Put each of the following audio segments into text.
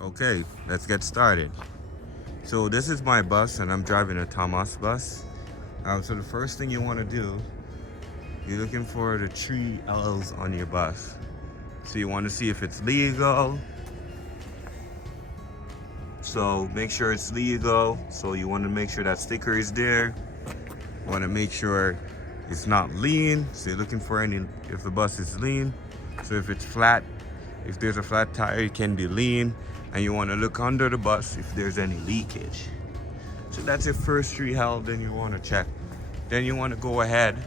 Okay, let's get started. So this is my bus and I'm driving a Thomas bus. So the first thing you want to do, you're looking for the 3 L's on your bus. So you want to see if it's legal. So make sure it's legal. So you want to make sure that sticker is there. You want to make sure it's not lean. So you're looking for if the bus is lean. So if it's flat, if there's a flat tire, it can be lean. And you want to look under the bus if there's any leakage. So that's your first 3 L. Then you want to check. Then you want to go ahead.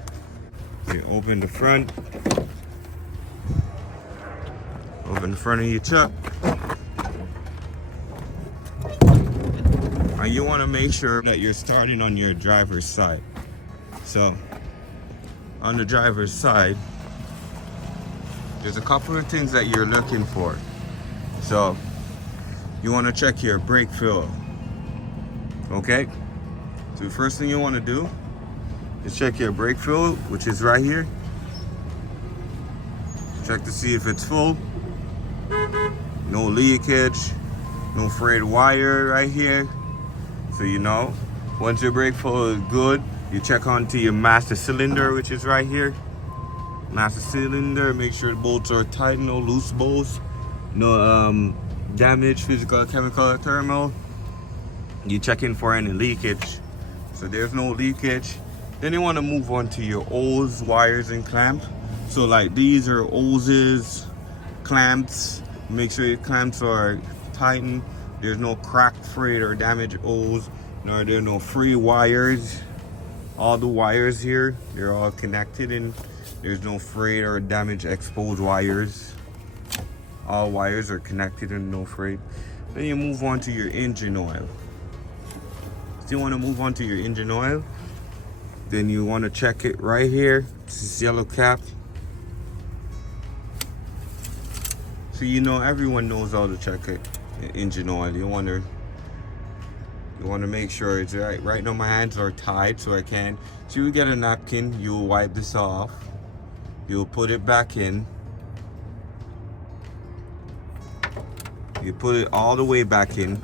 You open the front. Open the front of your truck. And you want to make sure that you're starting on your driver's side. So on the driver's side, there's a couple of things that you're looking for. So you want to check your brake fluid. Okay? So the first thing you want to do is check your brake fluid, which is right here. Check to see if it's full. No leakage. No frayed wire right here. So you know, once your brake fluid is good, you check onto your master cylinder, which is right here. Master cylinder, make sure the bolts are tight, no loose bolts, no damage, physical, chemical, or thermal. You check in for any leakage. So there's no leakage. Then you want to move on to your hose, wires, and clamp. So like these are hoses, clamps. Make sure your clamps are tightened. There's no cracked, frayed, or damaged hose, nor there are no free wires. All the wires here, they're all connected and there's no frayed or damaged exposed wires. All wires are connected and no frayed. Then you move on to your engine oil. So you want to move on to your engine oil. Then you want to check it right here. It's this yellow cap. So you know, everyone knows how to check it. Engine oil. You want to make sure it's right. Right now my hands are tied, so I can't. So you get a napkin, you'll wipe this off, you'll put it back in, you put it all the way back in,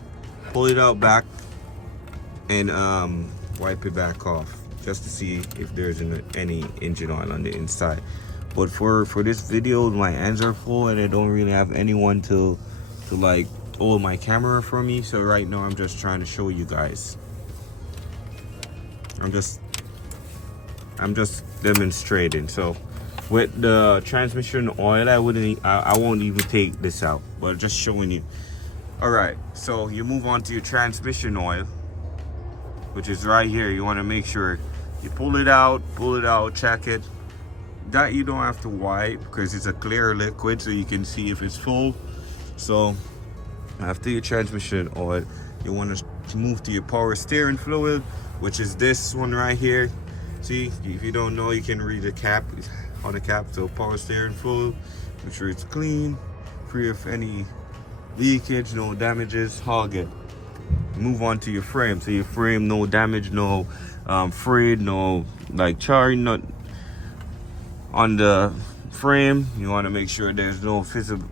pull it out back, and wipe it back off, just to see if there's any engine oil on the inside. But for this video, my hands are full and I don't really have anyone to like hold my camera for me, so right now I'm just trying to show you guys. I'm just demonstrating. So with the transmission oil, I won't even take this out, but just showing you. All right, so you move on to your transmission oil, which is right here. You want to make sure you pull it out, check it. That you don't have to wipe because it's a clear liquid, so you can see if it's full. So after your transmission oil, you want to move to your power steering fluid, which is this one right here. See, if you don't know, you can read the cap on the cap. So power steering fluid, make sure it's clean, free of any leakage, no damages, all good. Move on to your frame. So your frame, no damage, no frayed, no like charring, not on the frame. You want to make sure there's no physical,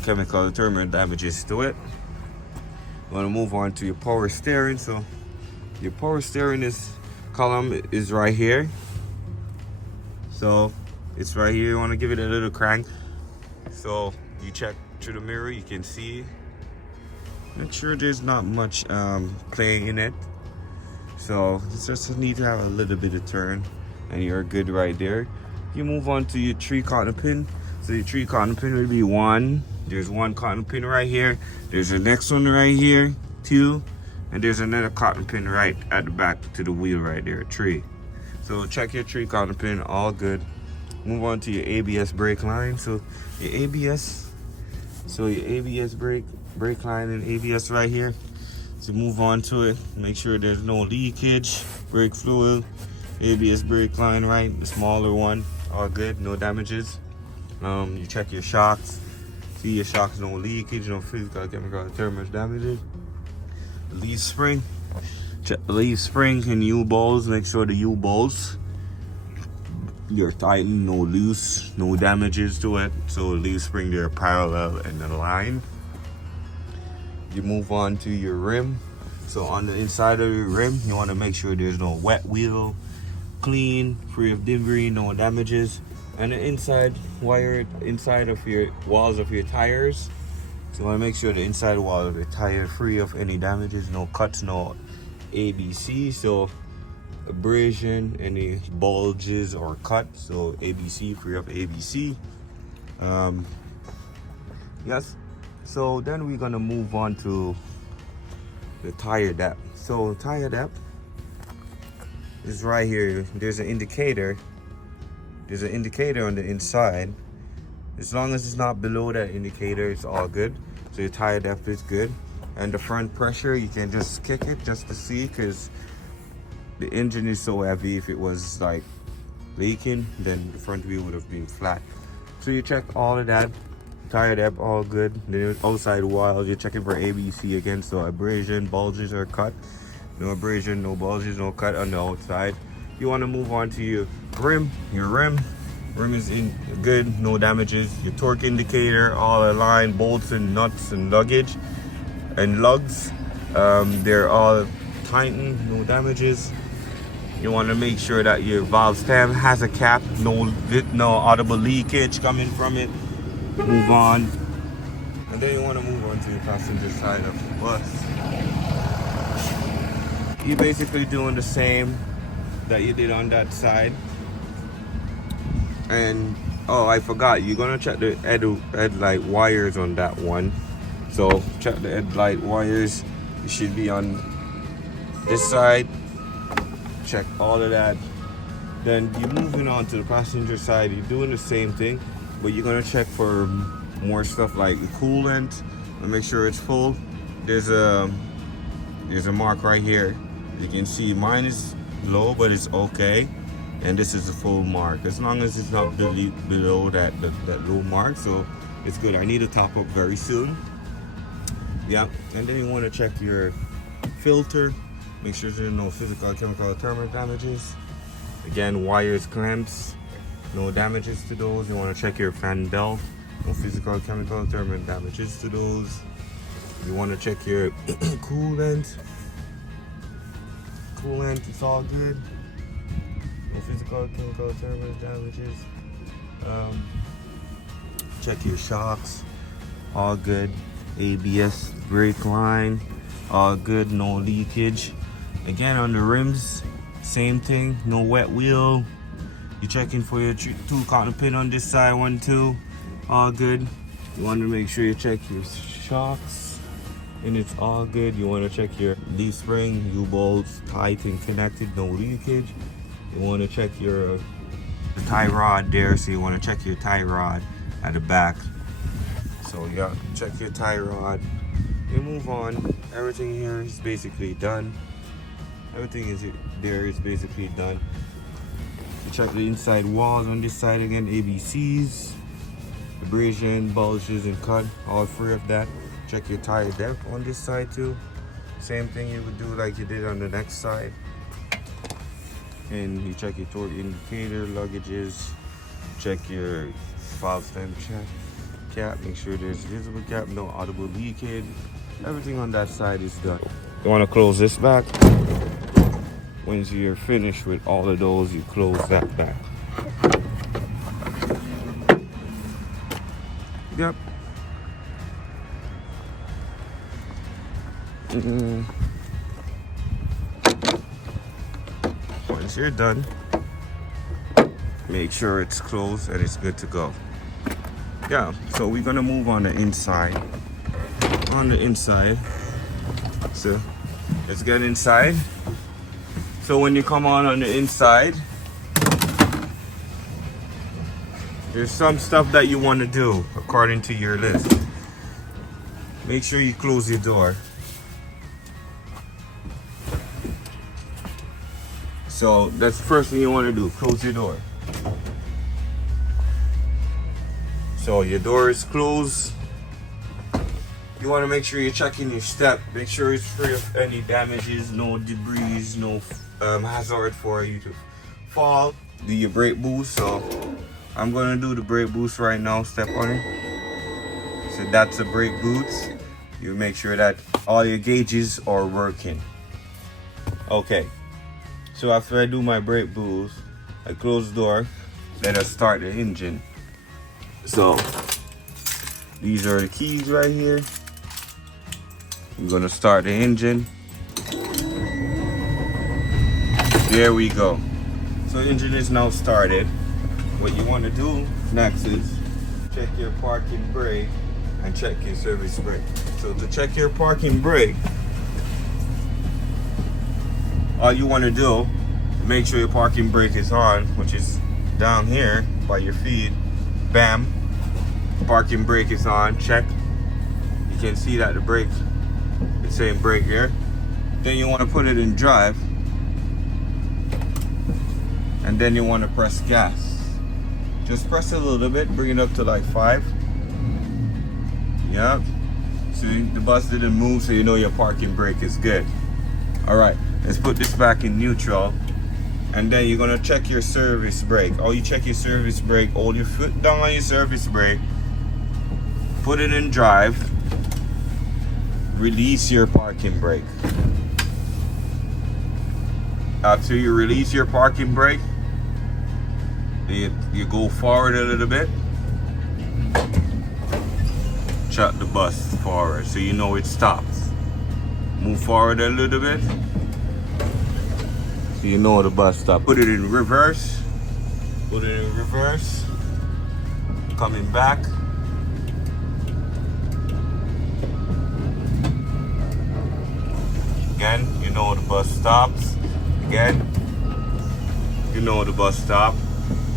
chemical, thermal damages to it. You want to move on to your power steering. So your power steering column is right here. So it's right here. You want to give it a little crank. So you check through the mirror, you can see. Make sure there's not much play in it. So it's just need to have a little bit of turn and you're good right there. You move on to your 3 cotton pin. So your 3 cotton pin will be 1. There's 1 cotton pin right here. There's the next one right here, 2. And there's another cotton pin right at the back to the wheel right there, 3. So check your 3 cotton pin, all good. Move on to your ABS brake line. So your ABS brake line and ABS right here. So move on to it. Make sure there's no leakage. Brake fluid, ABS brake line right, the smaller one, all good, no damages. You check your shocks. See your shocks, no leakage, no physical, chemical, thermal damages. The leaf spring. Check the leaf spring and U-bolts. Make sure the U-bolts, you're tightened, no loose, no damages to it. So the leaf spring, they're parallel and aligned. you move on to your rim. So on the inside of your rim, you want to make sure there's no wet wheel, clean, free of debris, no damages. And the inside wire, inside of your walls of your tires. So you want to make sure the inside wall of the tire free of any damages, no cuts, no ABC. So abrasion, any bulges or cuts. So ABC, free of ABC. Yes. So then we're gonna move on to the tire depth. So tire depth is right here. There's an indicator. There's an indicator on the inside. As long as it's not below that indicator, it's all good. So your tire depth is good. And the front pressure, you can just kick it just to see, because the engine is so heavy. If it was like leaking, then the front wheel would have been flat. So you check all of that. Tire depth, all good. The outside wall, you're checking for ABC again. So abrasion, bulges, or cut. No abrasion, no bulges, no cut on the outside. You want to move on to your rim. Your rim is in good, no damages. Your torque indicator, all aligned, bolts and nuts and luggage and lugs. They're all tightened, no damages. You want to make sure that your valve stem has a cap, no audible leakage coming from it. Move on. And then you want to move on to your passenger side of the bus. You're basically doing the same that you did on that side. And oh, I forgot, you're gonna check the headlight wires on that one. So check the headlight wires. It should be on this side. Check all of that. Then you're moving on to the passenger side. You're doing the same thing, but you're gonna check for more stuff like the coolant and make sure it's full. There's a mark right here. You can see mine is low, but it's okay. And this is a full mark. As long as it's not below that low mark, so it's good. I need to top up very soon. Yeah, and then you want to check your filter. Make sure there's no physical, chemical, or thermal damages. Again, wires, clamps, no damages to those. You want to check your fan belt. No physical, chemical, or thermal damages to those. You want to check your coolant. Coolant, it's all good. No physical, chemical, or thermal damages. Check your shocks. All good. ABS brake line. All good. No leakage. Again, on the rims, same thing. No wet wheel. You're checking for your two cotton pin on this side, 1, 2. All good. You want to make sure you check your shocks, and it's all good. You want to check your leaf spring, U-bolts tight and connected, no leakage. You want to check your tie rod there, so you want to check your tie rod at the back. So yeah, check your tie rod. You move on. Everything here is basically done. Everything is there is basically done. You check the inside walls on this side again, ABCs, abrasion, bulges, and cut, all free of that. Check your tire depth on this side too. Same thing you would do like you did on the next side. And you check your torque indicator, luggages, check your valve stem cap, make sure there's visible cap, no audible leakage. Everything on that side is done. You want to close this back. Once you're finished with all of those, you close that back. Yep. Once you're done, make sure it's closed and it's good to go. Yeah, so we're gonna move on the inside. On the inside, so let's get inside. So when you come on the inside, there's some stuff that you want to do according to your list. Make sure you close your door. So that's the first thing you want to do, close your door. So your door is closed. You want to make sure you're checking your step. Make sure it's free of any damages, no debris, no hazard for you to fall. Do your brake boost. So I'm going to do the brake boost right now. Step on it. So that's a brake boost. You make sure that all your gauges are working. Okay, so after I do my brake boost, I close the door, let us start the engine. So these are the keys right here. I'm gonna start the engine. There we go. So the engine is now started. What you want to do next is check your parking brake and check your service brake. So to check your parking brake, all you want to do, make sure your parking brake is on, which is down here by your feet. Bam, parking brake is on. Check. You can see that the brake, it's saying brake here. Then you want to put it in drive, and then you want to press gas. Just press it a little bit, bring it up to like 5. Yep. See, the bus didn't move, so you know your parking brake is good. All right, let's put this back in neutral. And then you're gonna check your service brake. Oh, you check your service brake, hold your foot down on your service brake, put it in drive, release your parking brake. After you release your parking brake, you go forward a little bit, shut the bus forward so you know it stops. Move forward a little bit so you know the bus stops. Put it in reverse, put it in reverse, coming back. Again, you know the bus stops. Again, you know the bus stops.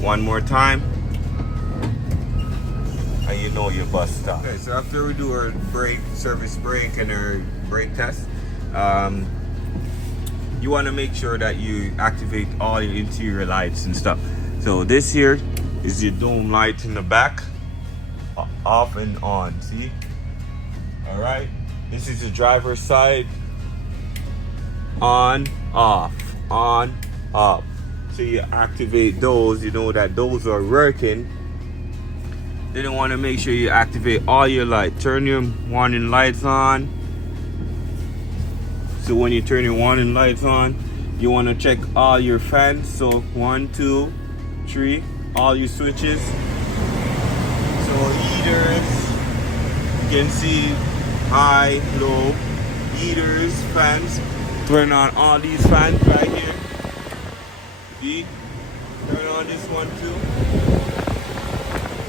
One more time, and you know your bus stop. Okay, so after we do our brake, service brake, and our brake test, you want to make sure that you activate all your interior lights and stuff. So this here is your dome light in the back, off and on. See? All right. This is the driver's side, on, off, on, off. So you activate those, you know that those are working. Then you want to make sure you activate all your lights. Turn your warning lights on. So when you turn your warning lights on, you want to check all your fans. So 1, 2, 3, all your switches. So heaters, you can see high, low, heaters, fans. Turn on all these fans right here. See? Turn on this one too.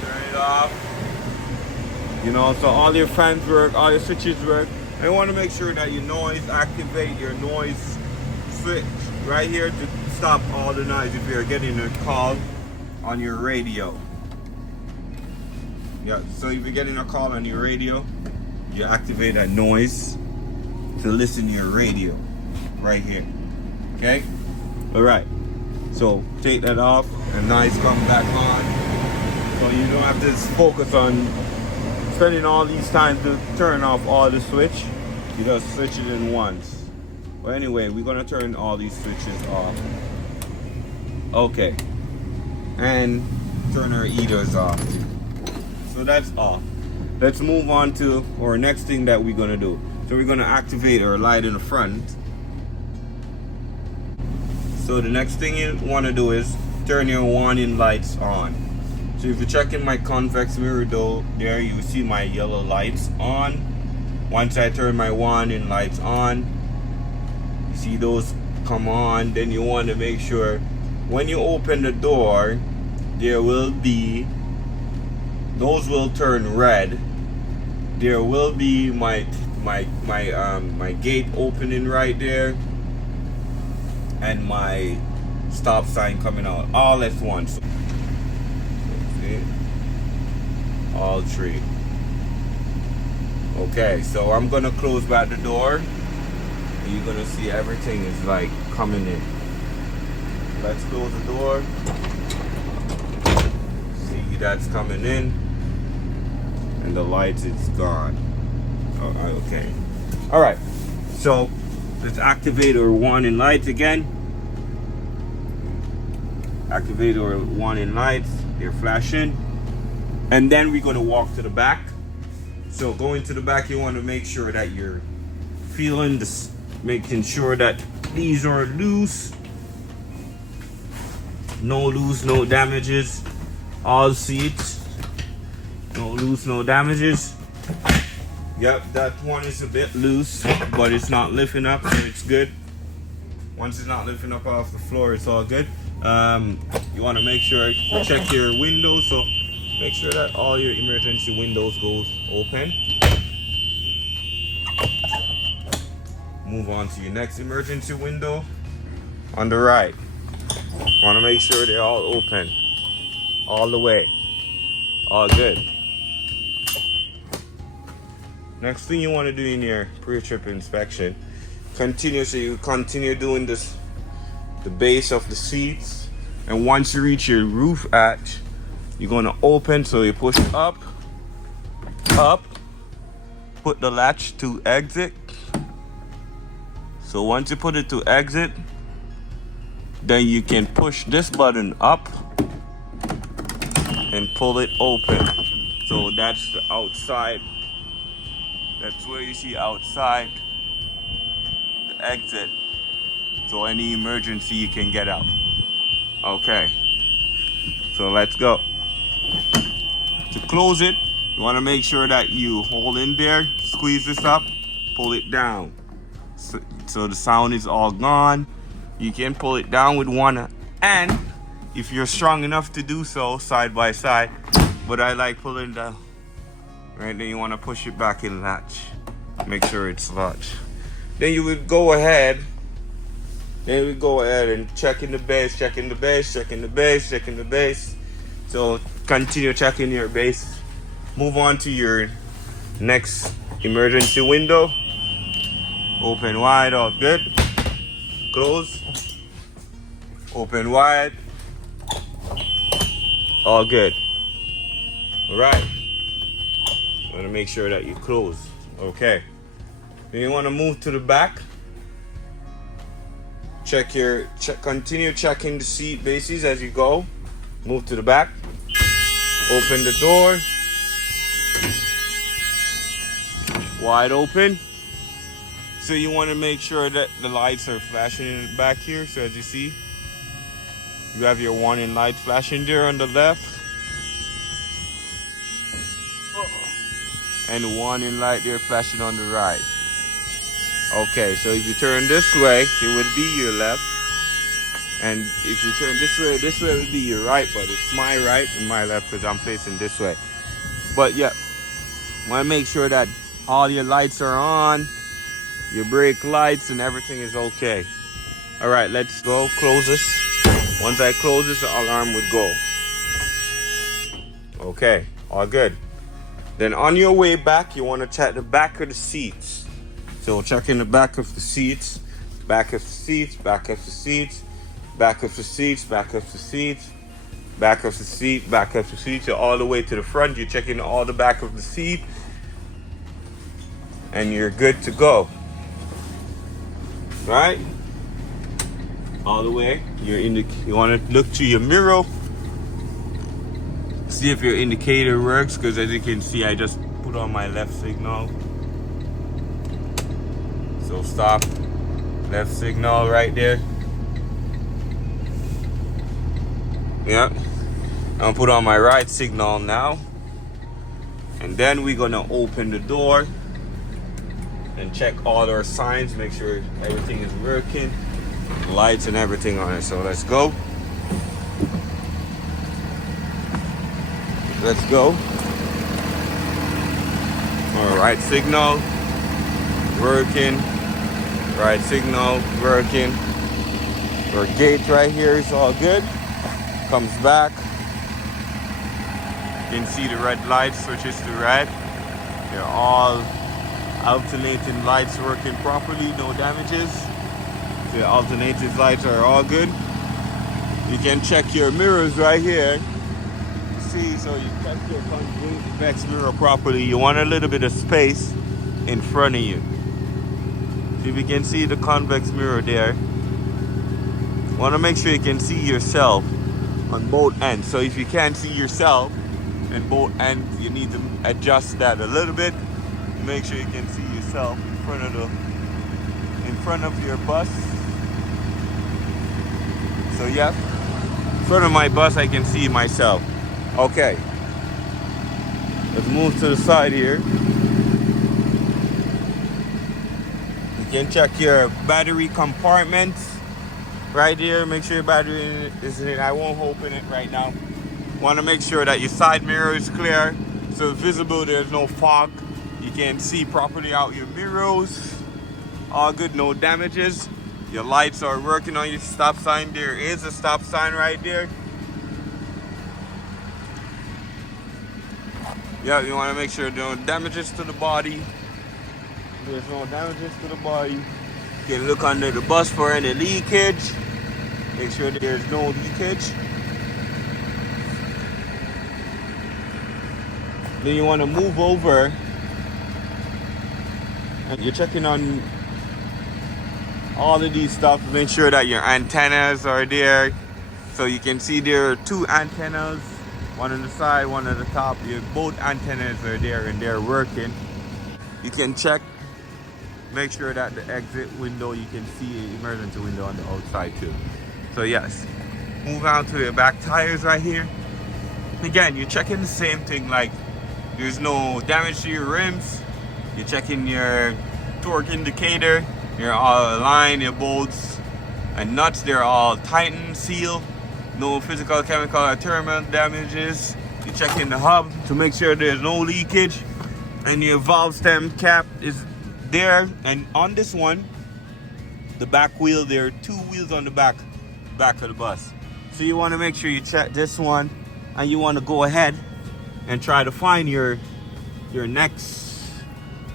Turn it off. You know, so all your fans work, all your switches work. And you want to make sure that your noise, activate your noise switch right here to stop all the noise if you're getting a call on your radio. Yeah, so if you're getting a call on your radio, you activate that noise to listen to your radio right here. Okay? All right. So take that off and noise come back on. So you don't have to focus on spending all these time to turn off all the switch. You just switch it in once. But anyway, we're gonna turn all these switches off. Okay. And turn our heaters off. So that's off. Let's move on to our next thing that we're gonna do. So we're gonna activate our light in the front. So the next thing you want to do is turn your warning lights on. So if you check in my convex mirror though, there you see my yellow lights on. Once I turn my warning lights on, you see those come on. Then you want to make sure when you open the door, there will be, those will turn red. There will be my gate opening right there, and my stop sign coming out all at once. So, see? All 3. Okay, so I'm gonna close back the door, and you're gonna see everything is like coming in. Let's close the door. See, that's coming in, and the lights is gone. Oh, okay. All right. So let's activate our warning lights again. Activate our warning lights. They're flashing. And then we're gonna walk to the back. So going to the back, you want to make sure that you're feeling this, making sure that these are loose. No loose, no damages. All seats. No loose, no damages. Yep, that one is a bit loose, but it's not lifting up, so it's good. Once it's not lifting up off the floor, it's all good. You want to make sure, check your windows, so make sure that all your emergency windows go open. Move on to your next emergency window on the right. Want to make sure they're all open, all the way, all good. Next thing you want to do in your pre-trip inspection, you continue doing this, the base of the seats, and once you reach your roof arch, you're going to open, so you push up, put the latch to exit. So once you put it to exit, then you can push this button up and pull it open. So that's the outside. That's where you see outside the exit. So any emergency you can get out. Okay. So let's go. To close it, you want to make sure that you hold in there, squeeze this up, pull it down. So the sound is all gone. You can pull it down with one hand if you're strong enough to do so, side by side. But I like pulling down. Right, then you want to push it back in latch. Make sure it's latched. Then you would go ahead. And check in the base, check in the base, check in the base, check in the base. So continue checking your base. Move on to your next emergency window. Open wide, all good. Close. Open wide. All good. All right. Want to make sure that you close. Okay. Then you want to move to the back. Continue checking the seat bases as you go. Move to the back. Open the door. Wide open. So you want to make sure that the lights are flashing in the back here. So as you see, you have your warning light flashing there on the left. And the warning light there flashing on the right. Okay, so if you turn this way, it would be your left. And if you turn this way would be your right, but it's my right and my left because I'm facing this way. But yeah, want to make sure that all your lights are on, your brake lights and everything is okay. All right, let's go close this. Once I close this, the alarm would go. Okay, all good. Then on your way back, you want to check the back of the seats. So check in the back of the seats, back of the seats, back of the seats, back of the seats, back of the seats, back of the seat, back of the seat. So all the way to the front, you're checking all the back of the seat, and you're good to go. Right? All the way. You want to look to your mirror. See if your indicator works, because as you can see, I just put on my left signal. So stop, left signal right there. Yep. I'm gonna put on my right signal now. And then we're gonna open the door and check all our signs, make sure everything is working, lights and everything on it. So let's go. Let's go. All right, signal working. Right signal working. Our gate right here is all good. Comes back. You can see the red light switches to red. They're all alternating lights working properly, no damages. The alternating lights are all good. You can check your mirrors right here. See, so you check your convex mirror properly. You want a little bit of space in front of you. See if you can see the convex mirror there. You want to make sure you can see yourself on both ends. So if you can't see yourself in both ends, you need to adjust that a little bit Make sure you can see yourself in front of your bus. So yeah, in front of my bus I can see myself. Okay, let's move to the side here. You can check your battery compartments right here. Make sure your battery is in it. I won't open it right now. Want to make sure that your side mirror is clear, so it's visible, there's no fog. You can see properly out your mirrors. All good, no damages. Your lights are working on your stop sign. There is a stop sign right there. Yeah, you want to make sure there are no damages to the body. There's no damages to the body. You can look under the bus for any leakage. Make sure that there's no leakage. Then you want to move over and you're checking on all of these stuff. Make sure that your antennas are there. So you can see there are 2 antennas, one on the side, one on the top. Both antennas are there and they're working. You can check, make sure that the exit window, you can see an emergency window on the outside too. So yes, move on to your back tires right here. Again, you're checking the same thing, like there's no damage to your rims. You're checking your torque indicator. You're all aligned, your bolts and nuts, they're all tightened, sealed. No physical, chemical, or thermal damages. You're checking the hub to make sure there's no leakage. And your valve stem cap is there. And on this one, the back wheel, there are 2 wheels on the back of the bus. So you want to make sure you check this one, and you want to go ahead and try to find your next,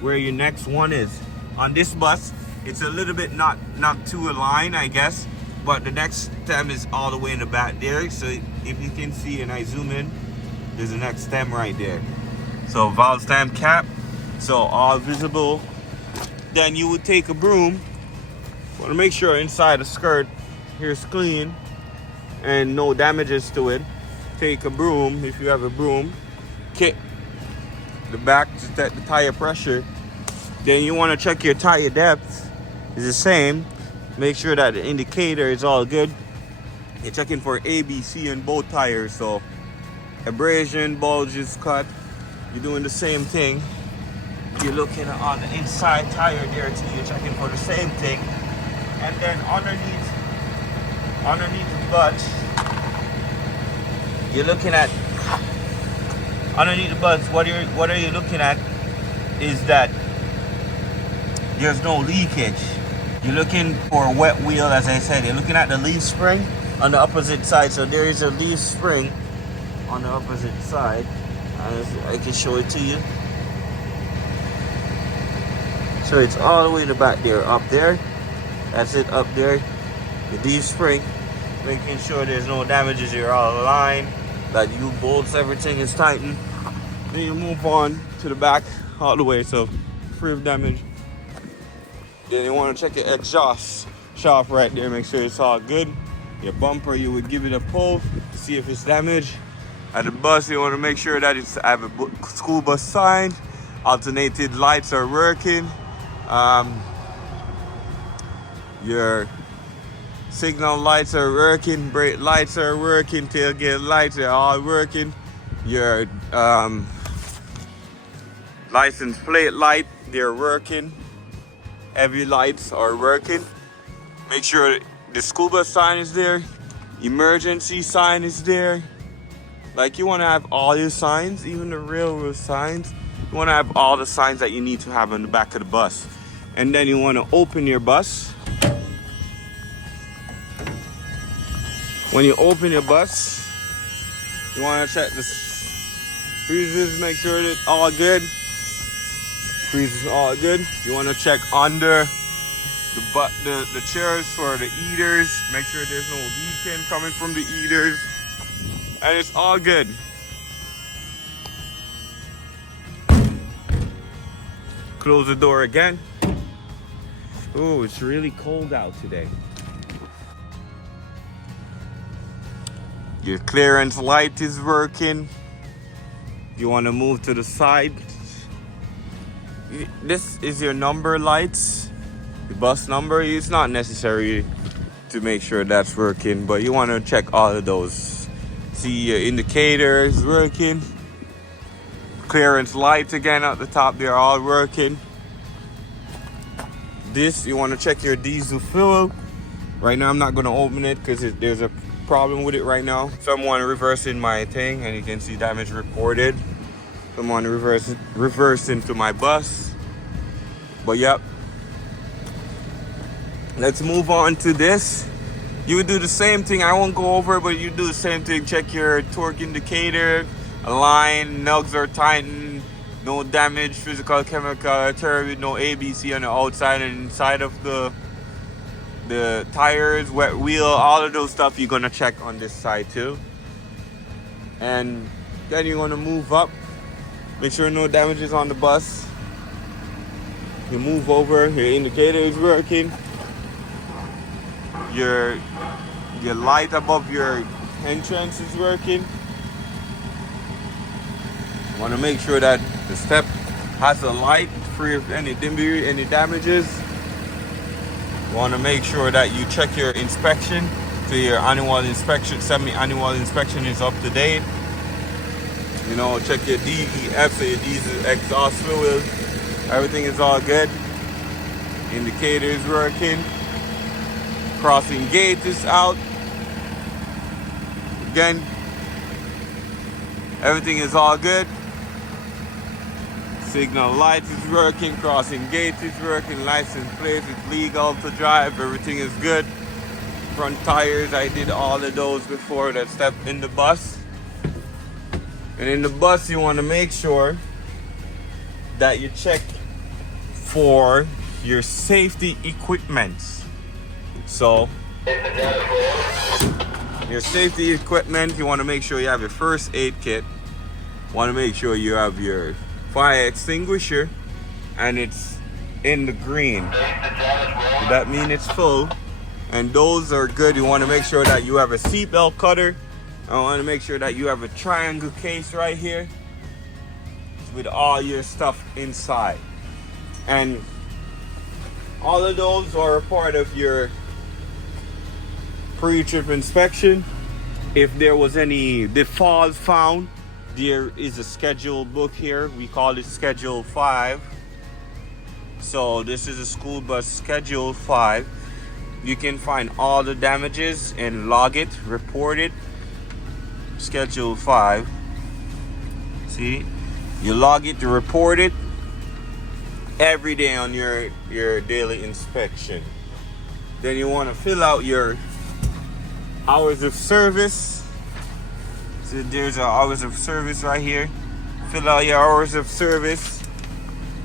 where your next one is. On this bus, it's a little bit not too aligned, I guess, but the next stem is all the way in the back there. So if you can see, and I zoom in, there's the next stem right there. So valve stem cap, so all visible. Then you would take a broom. Want to make sure inside the skirt here's clean and no damages to it. Take a broom, if you have a broom, kick the back to check the tire pressure. Then you want to check your tire depth. It's the same. Make sure that the indicator is all good. You're checking for ABC in both tires, so abrasion, bulges, cut. You're doing the same thing. You're looking on the inside tire there too. You're checking for the same thing. And then underneath the clutch, you're looking at underneath the bus. What are you looking at is that there's no leakage. You're looking for a wet wheel, as I said. You're looking at the leaf spring on the opposite side. So there is a leaf spring on the opposite side. I can show it to you. So it's all the way in the back there, up there. That's it, up there. The leaf spring, making sure there's no damages. You're all aligned. That you bolts, everything is tightened. Then you move on to the back all the way, so free of damage. Then you want to check your exhaust shaft right there, make sure it's all good. Your bumper, you would give it a pull to see if it's damaged. At the bus, you want to make sure that it's have a school bus sign. Alternated lights are working. Your signal lights are working, brake lights are working, tailgate lights are all working. Your license plate light, they're working. Heavy lights are working. Make sure the school bus sign is there. Emergency sign is there. Like, you want to have all your signs, even the railroad signs. You want to have all the signs that you need to have on the back of the bus. And then you want to open your bus. When you open your bus, you want to check the freezers, make sure that it's all good. Freezers all good. You want to check under the chairs for the eaters. Make sure there's no leaking coming from the eaters. And it's all good. Close the door again. Oh, it's really cold out today. Your clearance light is working. You want to move to the side. this is your number lights, the bus number. It's not necessary to make sure that's working, but you want to check all of those. See your indicators working, clearance lights again at the top, they're all working. This, you want to check your diesel fuel. Right now I'm not going to open it because there's a problem with it right now. Someone reversing my thing and you can see damage reported. Someone reversed into my bus. But yep, let's move on to this. You would do the same thing. I won't go over, but you do the same thing. Check your torque indicator, align, nugs are tightened, no damage, physical, chemical, turbid, no ABC on the outside and inside of the tires, wet wheel, all of those stuff you're gonna check on this side too. And then you're gonna move up, make sure no damage is on the bus. You move over, your indicator is working. Your light above your entrance is working. Want to make sure that the step has a light free of any debris, any damages. Want to make sure that you check your inspection, so your annual inspection, semi-annual inspection is up to date. You know, check your DEF, so your diesel exhaust fluid, everything is all good. Indicator is working. Crossing gate is out. Again, everything is all good. Signal light is working, crossing gate is working, license plate is legal to drive, everything is good. Front tires, I did all of those before that step in the bus. And in the bus, you want to make sure that you check for your safety equipment. So, your safety equipment, you want to make sure you have your first aid kit. Want to make sure you have your fire extinguisher and it's in the green. That means it's full. And those are good. You want to make sure that you have a seatbelt cutter. I want to make sure that you have a triangle case right here with all your stuff inside. And all of those are a part of your pre-trip inspection. If there was any defaults found, there is a schedule book here. We call it Schedule 5. So this is a school bus Schedule 5. You can find all the damages and log it, report it. Schedule 5. See? You log it to report it every day on your daily inspection. Then you want to fill out your hours of service. So there's our hours of service right here. Fill out your hours of service.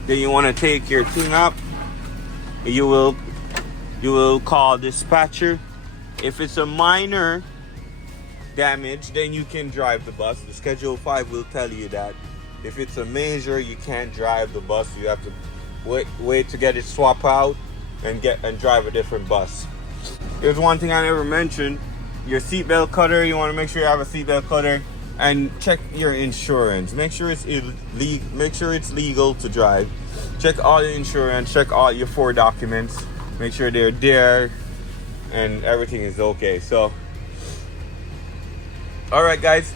Then you want to take your thing up. You will call dispatcher. If it's a minor damage, then you can drive the bus. The Schedule 5 will tell you that. If it's a major, you can't drive the bus. You have to wait to get it swapped out and drive a different bus. Here's one thing I never mentioned. Your seatbelt cutter, you want to make sure you have a seatbelt cutter, and check your insurance. Make sure it's legal to drive. Check all your insurance, check all your 4 documents. Make sure they're there and everything is okay. So, all right guys,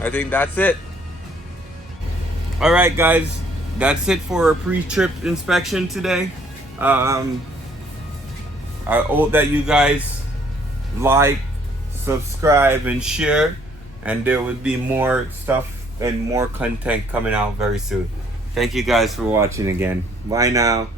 I think that's it. All right guys, that's it for a pre-trip inspection today. I hope that you guys like, subscribe, and share, and there will be more stuff and more content coming out very soon. Thank you guys for watching again. Bye now.